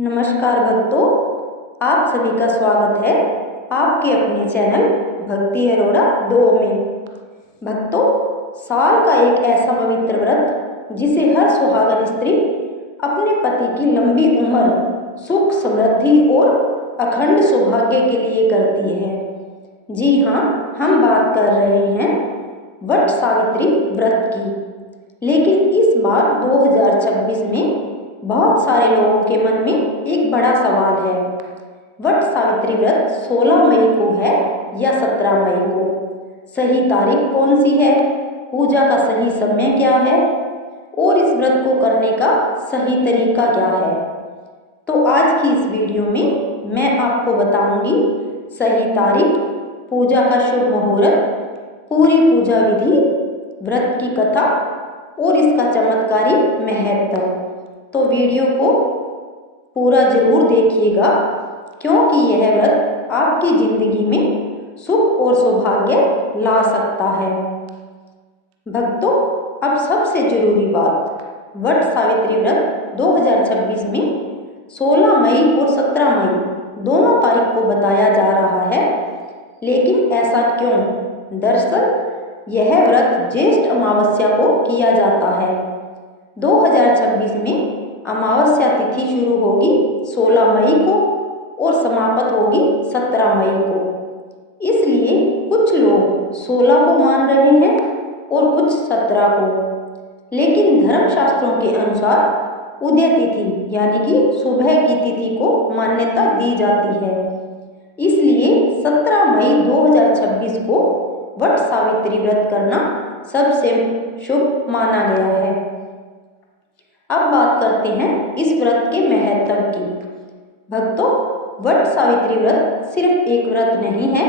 नमस्कार भक्तों, आप सभी का स्वागत है आपके अपने चैनल भक्ति अरोड़ा 2 में। भक्तों, साल का एक ऐसा पवित्र व्रत जिसे हर सुहागन स्त्री अपने पति की लंबी उम्र, सुख, समृद्धि और अखंड सौभाग्य के लिए करती है। जी हाँ, हम बात कर रहे हैं वट सावित्री व्रत की। लेकिन इस बार 2026 में बहुत सारे लोगों के मन में एक बड़ा सवाल है, वट सावित्री व्रत 16 मई को है या 17 मई को? सही तारीख कौन सी है? पूजा का सही समय क्या है? और इस व्रत को करने का सही तरीका क्या है? तो आज की इस वीडियो में मैं आपको बताऊंगी सही तारीख, पूजा का शुभ मुहूर्त, पूरी पूजा विधि, व्रत की कथा और इसका चमत्कारी महत्व। तो वीडियो को पूरा जरूर देखिएगा, क्योंकि यह व्रत आपकी जिंदगी में सुख और सौभाग्य ला सकता है। भक्तों, अब सबसे जरूरी बात, वट सावित्री व्रत 2026 में 16 मई और 17 मई दोनों तारीख को बताया जा रहा है। लेकिन ऐसा क्यों? दरअसल यह व्रत ज्येष्ठ अमावस्या को किया जाता है। 2026 में अमावस्या तिथि शुरू होगी 16 मई को और समाप्त होगी 17 मई को। इसलिए कुछ लोग 16 को मान रहे हैं और कुछ 17 को। लेकिन धर्मशास्त्रों के अनुसार उदय तिथि यानी कि सुबह की तिथि को मान्यता दी जाती है। इसलिए 17 मई 2026 को वट सावित्री व्रत करना सबसे शुभ माना गया है। अब बात करते हैं इस व्रत के महत्व की। भक्तों, वट सावित्री व्रत सिर्फ एक व्रत नहीं है,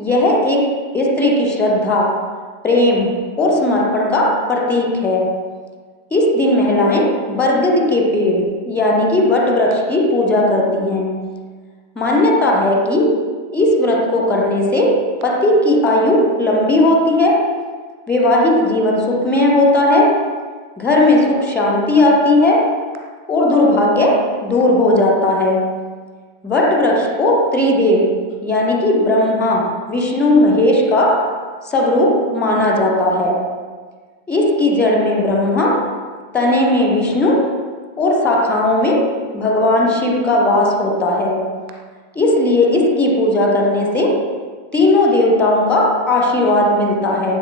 यह एक स्त्री की श्रद्धा, प्रेम और समर्पण का प्रतीक है। इस दिन महिलाएं बरगद के पेड़ यानी कि वट वृक्ष की पूजा करती हैं। मान्यता है कि इस व्रत को करने से पति की आयु लंबी होती है, वैवाहिक जीवन सुखमय होता है, घर में सुख शांति आती है और दुर्भाग्य दूर हो जाता है। वट वृक्ष को त्रिदेव यानी कि ब्रह्मा, विष्णु, महेश का स्वरूप माना जाता है। इसकी जड़ में ब्रह्मा, तने में विष्णु और शाखाओं में भगवान शिव का वास होता है। इसलिए इसकी पूजा करने से तीनों देवताओं का आशीर्वाद मिलता है।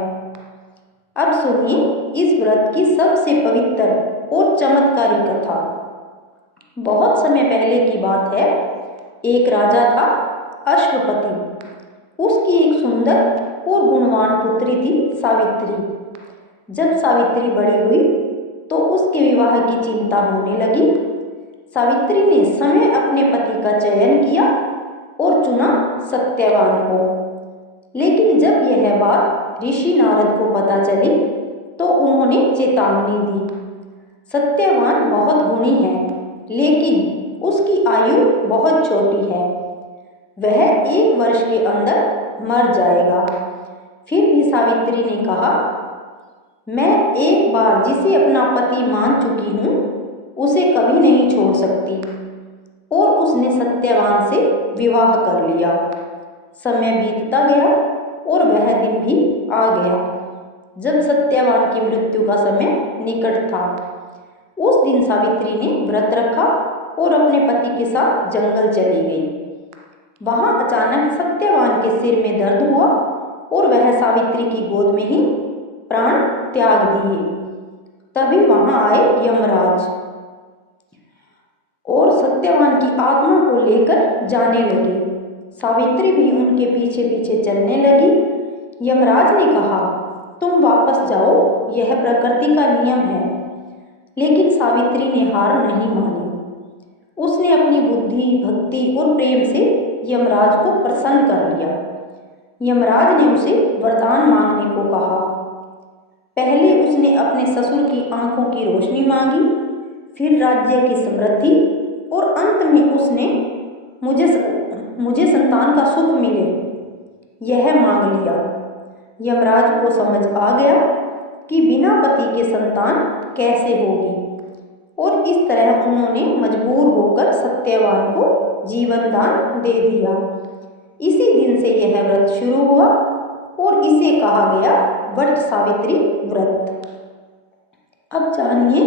अब सुनिए इस व्रत की सबसे पवित्र और चमत्कारी कथा। बहुत समय पहले की बात है, एक राजा था अश्वपति। उसकी एक सुंदर और गुणवान पुत्री थी सावित्री। जब सावित्री बड़ी हुई तो उसके विवाह की चिंता होने लगी। सावित्री ने समय अपने पति का चयन किया और चुना सत्यवान को। लेकिन जब यह बात ऋषि नारद को पता चली तो उन्होंने चेतावनी दी, सत्यवान बहुत गुणी है, लेकिन उसकी आयु बहुत छोटी है, वह 1 वर्ष के अंदर मर जाएगा। फिर भी सावित्री ने कहा, मैं एक बार जिसे अपना पति मान चुकी हूँ उसे कभी नहीं छोड़ सकती। और उसने सत्यवान से विवाह कर लिया। समय बीतता गया और वह दिन भी आ गया जब सत्यवान की मृत्यु का समय निकट था। उस दिन सावित्री ने व्रत रखा और अपने पति के साथ जंगल चली गई। वहां अचानक सत्यवान के सिर में दर्द हुआ और वह सावित्री की गोद में ही प्राण त्याग दिए। तभी वहां आए यमराज और सत्यवान की आत्मा को लेकर जाने लगे। सावित्री भी उनके पीछे पीछे चलने लगी। यमराज ने कहा, तुम वापस जाओ, यह प्रकृति का नियम है। लेकिन सावित्री ने हार नहीं मानी। उसने अपनी बुद्धि, भक्ति और प्रेम से यमराज को प्रसन्न कर लिया। यमराज ने उसे वरदान मांगने को कहा। पहले उसने अपने ससुर की आंखों की रोशनी मांगी, फिर राज्य की समृद्धि और अंत में उसने मुझे संतान का सुख मिले, यह मांग लिया। यमराज को समझ आ गया कि बिना पति के संतान कैसे होगी और और इस तरह उन्होंने मजबूर होकर सत्यवान को जीवन दान दे दिया। इसी दिन से यह व्रत शुरू हुआ और इसे कहा गया वट सावित्री व्रत। अब जानिए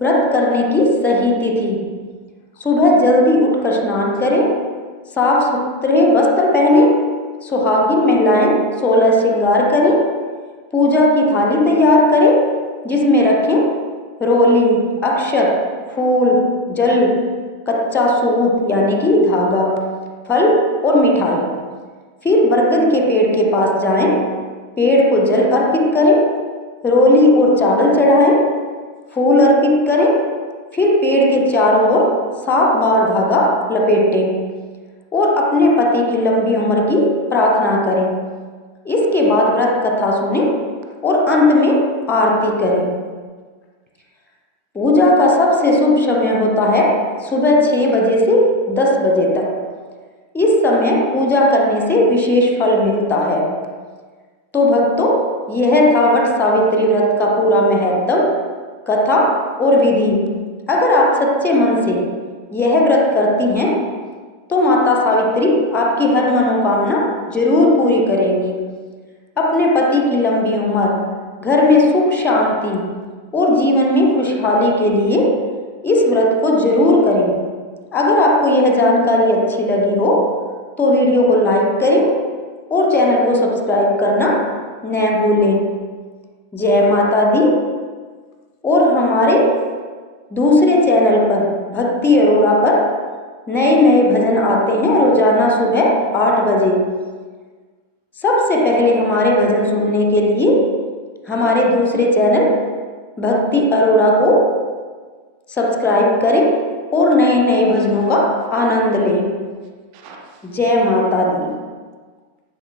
व्रत करने की सही तिथि। सुबह जल्दी उठकर स्नान करें, साफ सुथरे वस्त्र पहने, सुहागिन महिलाएं 16 श्रृंगार करें, पूजा की थाली तैयार करें जिसमें रखें रोली, अक्षत, फूल, जल, कच्चा सूत यानी कि धागा, फल और मिठाई। फिर बरगद के पेड़ के पास जाएं, पेड़ को जल अर्पित करें, रोली और चावल चढ़ाएं, फूल अर्पित करें, फिर पेड़ के चारों ओर 7 बार धागा लपेटें और अपने पति की लंबी उम्र की प्रार्थना करें। इसके बाद व्रत कथा सुनें और अंत में आरती करें। पूजा का सबसे शुभ समय होता है सुबह 6 बजे से 10 बजे तक। इस समय पूजा करने से विशेष फल मिलता है। तो भक्तों, यह था वट सावित्री व्रत का पूरा महत्व, कथा और विधि। अगर आप सच्चे मन से यह व्रत करती हैं तो माता सावित्री आपकी हर मनोकामना जरूर पूरी करेंगी। अपने पति की लंबी उम्र, घर में सुख शांति और जीवन में खुशहाली के लिए इस व्रत को जरूर करें। अगर आपको यह जानकारी अच्छी लगी हो तो वीडियो को लाइक करें और चैनल को सब्सक्राइब करना न भूलें। जय माता दी। और हमारे दूसरे चैनल पर भक्ति अरोड़ा पर नए नए भजन आते हैं रोजाना सुबह 8 बजे। सबसे पहले हमारे भजन सुनने के लिए हमारे दूसरे चैनल भक्ति अरोड़ा को सब्सक्राइब करें और नए नए भजनों का आनंद लें। जय माता दी।